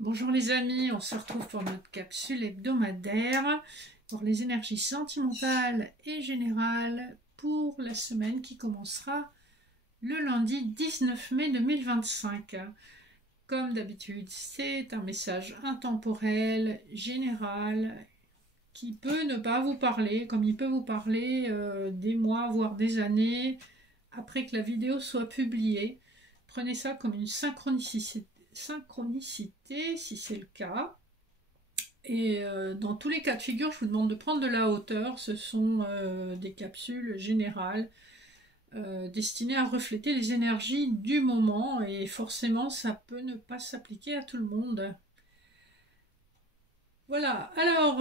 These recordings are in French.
Bonjour les amis, on se retrouve pour notre capsule hebdomadaire pour les énergies sentimentales et générales pour la semaine qui commencera le lundi 19 mai 2025. Comme d'habitude, c'est un message intemporel, général, qui peut ne pas vous parler, comme il peut vous parler des mois, voire des années après que la vidéo soit publiée. Prenez ça comme une synchronicité si c'est le cas. Et dans tous les cas de figure, je vous demande de prendre de la hauteur. Ce sont des capsules générales destinées à refléter les énergies du moment. Et forcément, ça peut ne pas s'appliquer à tout le monde. Voilà, alors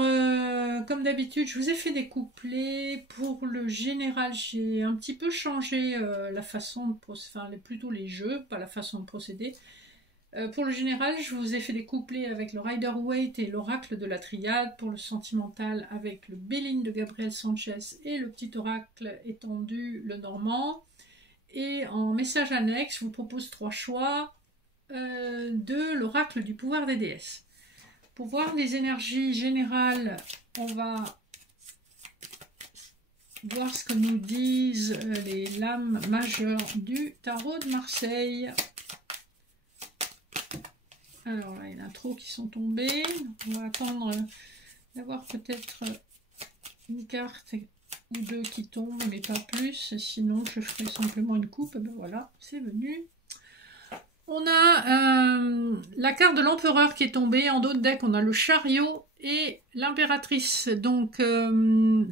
comme d'habitude, je vous ai fait des couplets. Pour le général, j'ai un petit peu changé la façon de procéder, enfin plutôt les jeux, pas la façon de procéder. Pour le général, je vous ai fait des couplets avec le Rider-Waite et l'oracle de la triade. Pour le sentimental, avec le Béline de Gabriel Sanchez et le petit oracle étendu, le Normand. Et en message annexe, je vous propose 3 choix de l'oracle du pouvoir des déesses. Pour voir les énergies générales, on va voir ce que nous disent les lames majeures du tarot de Marseille. Alors là, il y en a trop qui sont tombés. On va attendre d'avoir peut-être une carte ou deux qui tombent, mais pas plus. Sinon, je ferai simplement une coupe. Et ben voilà, c'est venu. On a la carte de l'empereur qui est tombée. En dos de deck, on a le chariot et l'impératrice. Donc,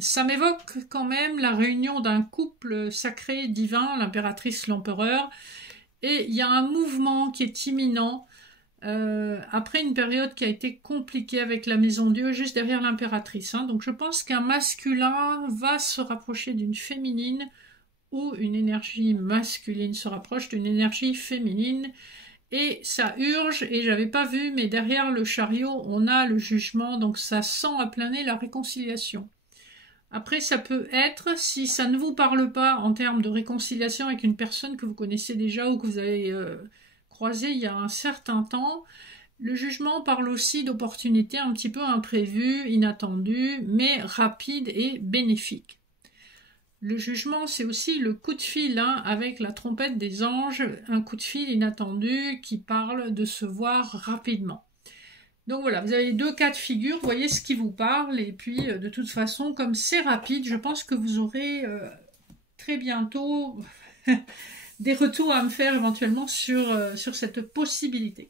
ça m'évoque quand même la réunion d'un couple sacré, divin, l'impératrice, l'empereur. Et il y a un mouvement qui est imminent. Après une période qui a été compliquée avec la maison Dieu juste derrière l'impératrice. Donc je pense qu'un masculin va se rapprocher d'une féminine ou une énergie masculine se rapproche d'une énergie féminine. Et ça urge, et j'avais pas vu, mais derrière le chariot, on a le jugement, donc ça sent à plein nez la réconciliation. Après, ça peut être, si ça ne vous parle pas en termes de réconciliation avec une personne que vous connaissez déjà ou que vous avez croisé il y a un certain temps. Le jugement parle aussi d'opportunités un petit peu imprévues, inattendues, mais rapides et bénéfiques. Le jugement, c'est aussi le coup de fil avec la trompette des anges, un coup de fil inattendu qui parle de se voir rapidement. Donc voilà, vous avez 2 cas de figure, voyez ce qui vous parle, et puis de toute façon, comme c'est rapide, je pense que vous aurez très bientôt des retours à me faire éventuellement sur cette possibilité.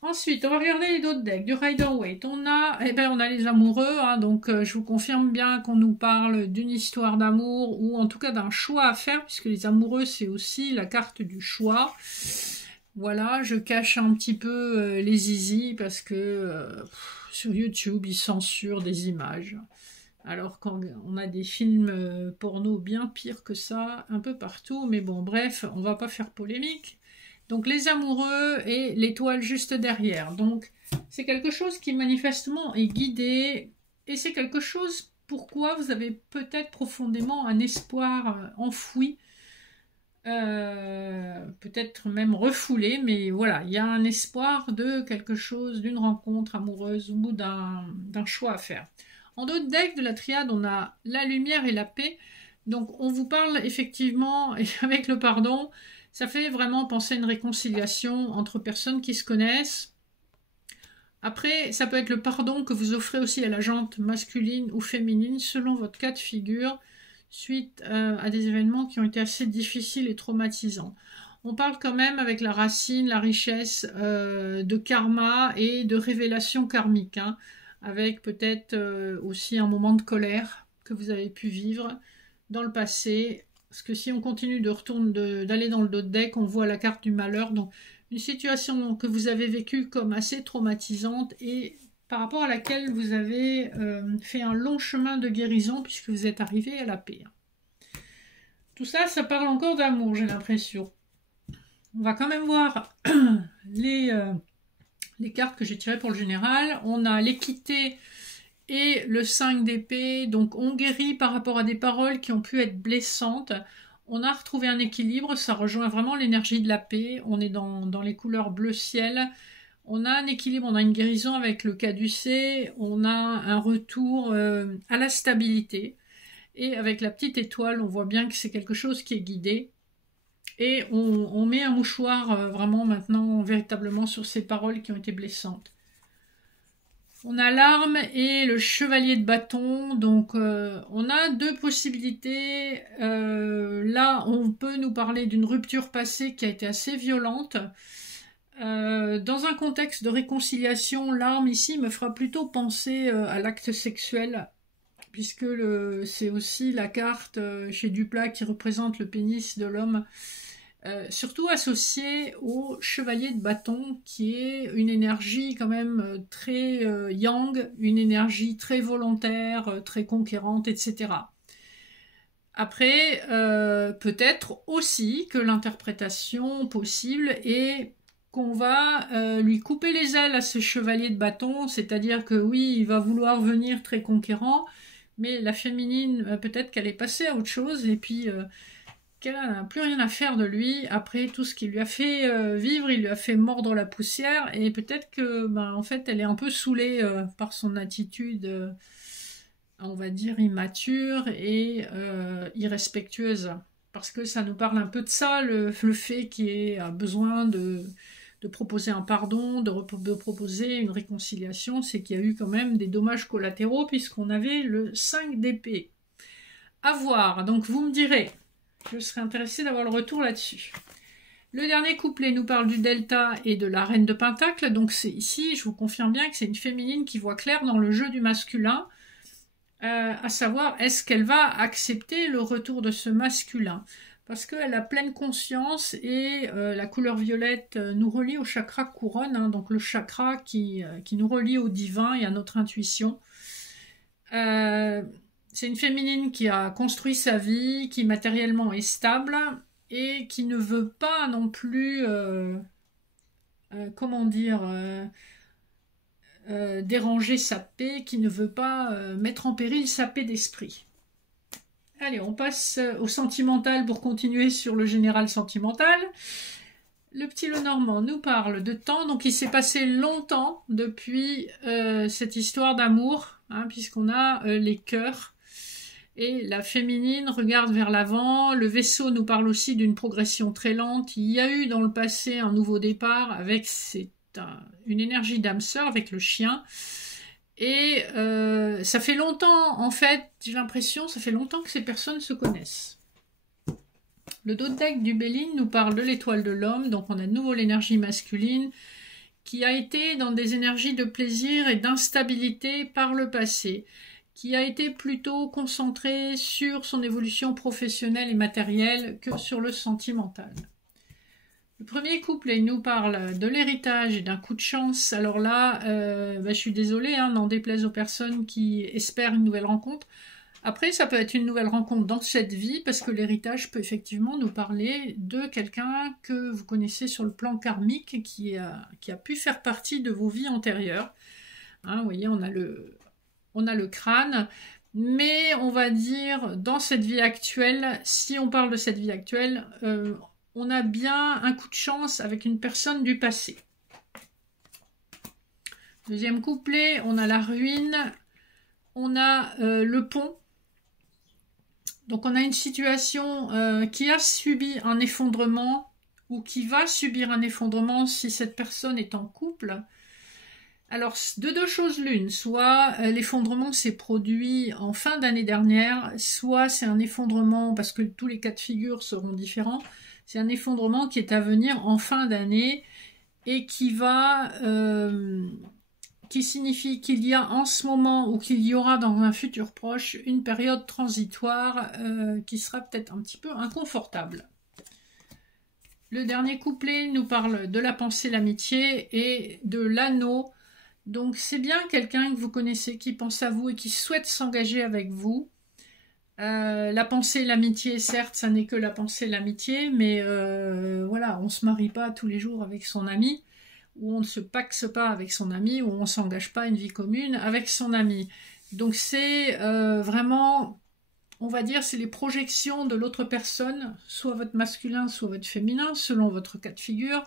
Ensuite, on va regarder les autres decks. Du Rider-Waite, on a les amoureux, donc je vous confirme bien qu'on nous parle d'une histoire d'amour ou en tout cas d'un choix à faire, puisque les amoureux, c'est aussi la carte du choix. Voilà, je cache un petit peu les zizi parce que sur YouTube, ils censurent des images. Alors quand on a des films porno bien pires que ça, un peu partout, mais bon, bref, on va pas faire polémique. Donc les amoureux et l'étoile juste derrière. Donc c'est quelque chose qui manifestement est guidé, et c'est quelque chose pourquoi vous avez peut-être profondément un espoir enfoui, peut-être même refoulé, mais voilà, il y a un espoir de quelque chose, d'une rencontre amoureuse ou d'un choix à faire. En d'autres decks de la triade, on a la lumière et la paix. Donc on vous parle effectivement, et avec le pardon, ça fait vraiment penser à une réconciliation entre personnes qui se connaissent. Après, ça peut être le pardon que vous offrez aussi à la jante masculine ou féminine, selon votre cas de figure, suite à des événements qui ont été assez difficiles et traumatisants. On parle quand même avec la racine, la richesse de karma et de révélation karmique, avec peut-être aussi un moment de colère que vous avez pu vivre dans le passé. Parce que si on continue d'aller dans le dos de deck, on voit la carte du malheur. Donc une situation que vous avez vécue comme assez traumatisante et par rapport à laquelle vous avez fait un long chemin de guérison puisque vous êtes arrivé à la paix. Tout ça, ça parle encore d'amour, j'ai l'impression. On va quand même voir les cartes que j'ai tirées pour le général. On a l'équité et le 5 d'épée, donc on guérit par rapport à des paroles qui ont pu être blessantes. On a retrouvé un équilibre, ça rejoint vraiment l'énergie de la paix. On est dans les couleurs bleu ciel. On a un équilibre, on a une guérison avec le caducée, on a un retour à la stabilité. Et avec la petite étoile, on voit bien que c'est quelque chose qui est guidé. Et on met un mouchoir vraiment maintenant, véritablement, sur ces paroles qui ont été blessantes. On a l'arme et le chevalier de bâton. Donc, on a deux possibilités. Là, on peut nous parler d'une rupture passée qui a été assez violente. Dans un contexte de réconciliation, l'arme ici me fera plutôt penser à l'acte sexuel, puisque c'est aussi la carte chez Duplat qui représente le pénis de l'homme, surtout associée au chevalier de bâton, qui est une énergie quand même très yang, une énergie très volontaire, très conquérante, etc. Après, peut-être aussi que l'interprétation possible est qu'on va lui couper les ailes à ce chevalier de bâton, c'est-à-dire que oui, il va vouloir venir très conquérant, mais la féminine, peut-être qu'elle est passée à autre chose, et puis qu'elle n'a plus rien à faire de lui. Après tout ce qu'il lui a fait vivre, il lui a fait mordre la poussière, et peut-être que, en fait, elle est un peu saoulée par son attitude, on va dire, immature et irrespectueuse. Parce que ça nous parle un peu de ça, le fait qu'il a besoin de proposer un pardon, de proposer une réconciliation, c'est qu'il y a eu quand même des dommages collatéraux puisqu'on avait le 5 d'épée. À voir, donc vous me direz, je serais intéressée d'avoir le retour là-dessus. Le dernier couplet nous parle du delta et de la reine de pentacle, donc c'est ici, je vous confirme bien que c'est une féminine qui voit clair dans le jeu du masculin, à savoir, est-ce qu'elle va accepter le retour de ce masculin ? Parce qu'elle a pleine conscience et la couleur violette nous relie au chakra couronne, donc le chakra qui nous relie au divin et à notre intuition. C'est une féminine qui a construit sa vie, qui matériellement est stable et qui ne veut pas non plus, déranger sa paix, qui ne veut pas mettre en péril sa paix d'esprit. Allez, on passe au sentimental pour continuer sur le général sentimental. Le petit Lenormand nous parle de temps, donc il s'est passé longtemps depuis cette histoire d'amour, puisqu'on a les cœurs. Et la féminine regarde vers l'avant, le vaisseau nous parle aussi d'une progression très lente. Il y a eu dans le passé un nouveau départ avec une énergie d'âme sœur, avec le chien. Et ça fait longtemps, en fait, j'ai l'impression, ça fait longtemps que ces personnes se connaissent. Le dos de deck du Béline nous parle de l'étoile de l'homme, donc on a de nouveau l'énergie masculine, qui a été dans des énergies de plaisir et d'instabilité par le passé, qui a été plutôt concentrée sur son évolution professionnelle et matérielle que sur le sentimental. Le premier couplet nous parle de l'héritage et d'un coup de chance. Alors là, je suis désolée, n'en déplaise aux personnes qui espèrent une nouvelle rencontre. Après, ça peut être une nouvelle rencontre dans cette vie, parce que l'héritage peut effectivement nous parler de quelqu'un que vous connaissez sur le plan karmique, qui a pu faire partie de vos vies antérieures. Vous voyez, on a le crâne, mais on va dire, dans cette vie actuelle, si on parle de cette vie actuelle, on a bien un coup de chance avec une personne du passé. Deuxième couplet, on a la ruine, on a le pont. Donc on a une situation qui a subi un effondrement ou qui va subir un effondrement si cette personne est en couple. Alors, de deux choses l'une, soit l'effondrement s'est produit en fin d'année dernière, soit c'est un effondrement, parce que tous les cas de figure seront différents, c'est un effondrement qui est à venir en fin d'année et qui signifie qu'il y a en ce moment ou qu'il y aura dans un futur proche une période transitoire qui sera peut-être un petit peu inconfortable. Le dernier couplet nous parle de la pensée, l'amitié et de l'anneau. Donc c'est bien quelqu'un que vous connaissez qui pense à vous et qui souhaite s'engager avec vous. La pensée, l'amitié, certes, ça n'est que la pensée, l'amitié, mais voilà, on ne se marie pas tous les jours avec son ami, ou on ne se paxe pas avec son ami, ou on ne s'engage pas à une vie commune avec son ami. Donc c'est vraiment, on va dire, c'est les projections de l'autre personne, soit votre masculin, soit votre féminin, selon votre cas de figure,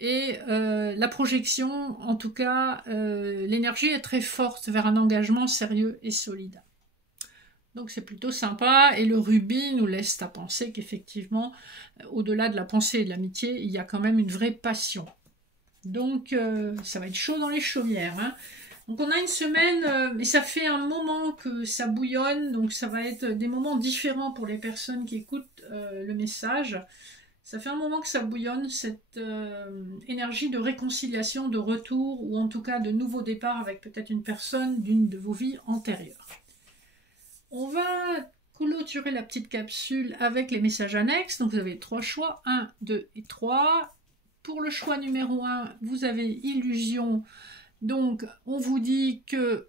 Et la projection, en tout cas, l'énergie est très forte vers un engagement sérieux et solide. Donc c'est plutôt sympa, et le rubis nous laisse à penser qu'effectivement, au-delà de la pensée et de l'amitié, il y a quand même une vraie passion. Donc ça va être chaud dans les chaumières, hein. Donc on a une semaine, mais ça fait un moment que ça bouillonne, donc ça va être des moments différents pour les personnes qui écoutent le message. Ça fait un moment que ça bouillonne, cette énergie de réconciliation, de retour, ou en tout cas de nouveau départ avec peut-être une personne d'une de vos vies antérieures. On va clôturer la petite capsule avec les messages annexes. Donc vous avez 3 choix, 1, 2 et 3. Pour le choix numéro 1, vous avez illusion. Donc, on vous dit que,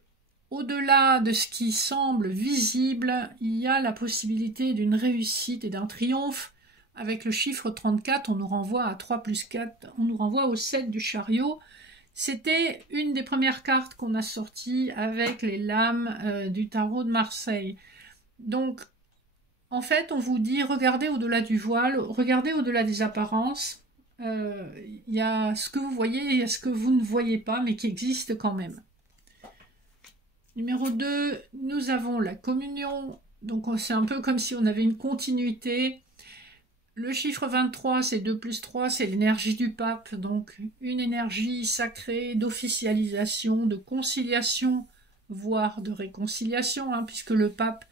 au-delà de ce qui semble visible, il y a la possibilité d'une réussite et d'un triomphe. Avec le chiffre 34, on nous renvoie à 3 plus 4, on nous renvoie au 7 du chariot. C'était une des premières cartes qu'on a sorties avec les lames du tarot de Marseille. Donc, en fait, on vous dit, regardez au-delà du voile, regardez au-delà des apparences. Il y a ce que vous voyez et il y a ce que vous ne voyez pas, mais qui existe quand même. Numéro 2, nous avons la communion. Donc c'est un peu comme si on avait une continuité. Le chiffre 23, c'est 2 plus 3, c'est l'énergie du pape. Donc une énergie sacrée d'officialisation, de conciliation, voire de réconciliation, hein, puisque le pape,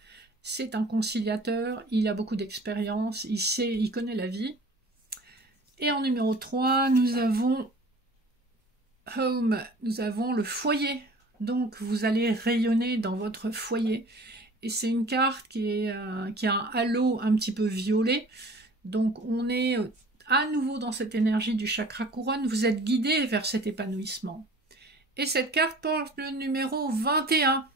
c'est un conciliateur, il a beaucoup d'expérience, il connaît la vie. Et en numéro 3, nous avons Home, nous avons le foyer. Donc vous allez rayonner dans votre foyer. Et c'est une carte qui a un halo un petit peu violet. Donc on est à nouveau dans cette énergie du chakra couronne. Vous êtes guidé vers cet épanouissement. Et cette carte porte le numéro 21.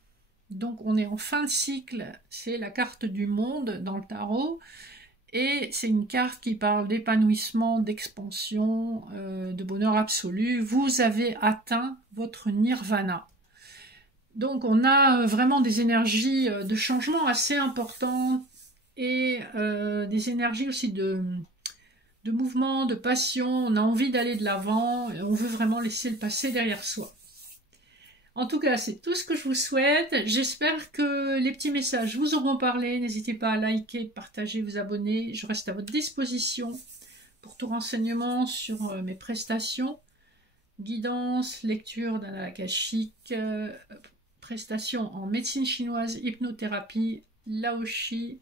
Donc on est en fin de cycle. C'est la carte du monde dans le tarot. Et c'est une carte qui parle d'épanouissement, d'expansion, de bonheur absolu. Vous avez atteint votre nirvana. Donc on a vraiment des énergies de changement assez importantes et des énergies aussi de mouvement, de passion. On a envie d'aller de l'avant, on veut vraiment laisser le passé derrière soi. En tout cas, c'est tout ce que je vous souhaite. J'espère que les petits messages vous auront parlé. N'hésitez pas à liker, partager, vous abonner. Je reste à votre disposition pour tout renseignement sur mes prestations. Guidance, lecture d'Annales Akashiques, prestations en médecine chinoise, hypnothérapie, laoshi,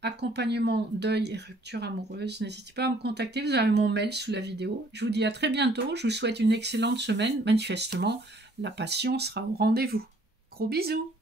accompagnement, deuil et rupture amoureuse. N'hésitez pas à me contacter, vous avez mon mail sous la vidéo. Je vous dis à très bientôt. Je vous souhaite une excellente semaine. Manifestement, la passion sera au rendez-vous. Gros bisous!